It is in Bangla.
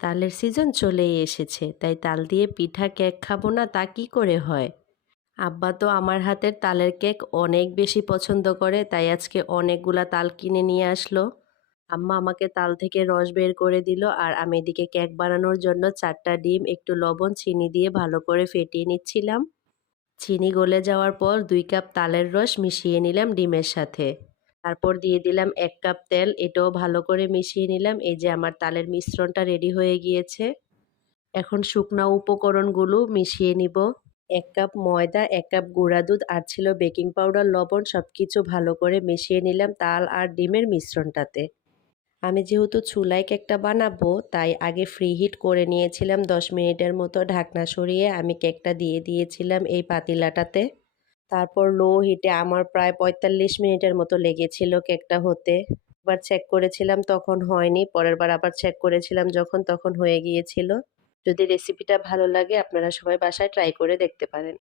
তালের সিজন চলেই এসেছে, তাই তাল দিয়ে পিঠা কেক খাবো না তা কি করে হয়। আব্বা তো আমার হাতের তালের কেক অনেক বেশি পছন্দ করে, তাই আজকে অনেকগুলা তাল কিনে নিয়ে আসলো। আম্মা আমাকে তাল থেকে রস বের করে দিল, আর আমি এদিকে কেক বানানোর জন্য 4টা ডিম, একটু লবণ, চিনি দিয়ে ভালো করে ফেটিয়ে নিচ্ছিলাম। চিনি গলে যাওয়ার পর 2 কাপ তালের রস মিশিয়ে নিলাম ডিমের সাথে। তারপর দিয়ে দিলাম 1 কাপ তেল, এটাও ভালো করে মিশিয়ে নিলাম। এই যে আমার তালের মিশ্রণটা রেডি হয়ে গিয়েছে। এখন শুকনা উপকরণগুলো মিশিয়ে নিব। 1 কাপ ময়দা, 1 কাপ গুঁড়া দুধ আর ছিল বেকিং পাউডার, লবণ, সবকিছু ভালো করে মিশিয়ে নিলাম তাল আর ডিমের মিশ্রণটাতে। আমি যেহেতু চুলায় কেকটা বানাবো, তাই আগে ফ্রি হিট করে নিয়েছিলাম 10 মিনিটের মতো। ঢাকনা সরিয়ে আমি কেকটা দিয়ে দিয়েছিলাম এই পাতিলাটাতে। তারপর লো হিটে আমার প্রায় 45 মিনিটের মতো লেগেছিল কেকটা হতে। একবার চেক করেছিলাম তখন হয়নি, পরের বার আবার চেক করেছিলাম যখন, তখন হয়ে গিয়েছিল। যদি রেসিপিটা ভালো লাগে আপনারা সবাই বাসায় ট্রাই করে দেখতে পারেন।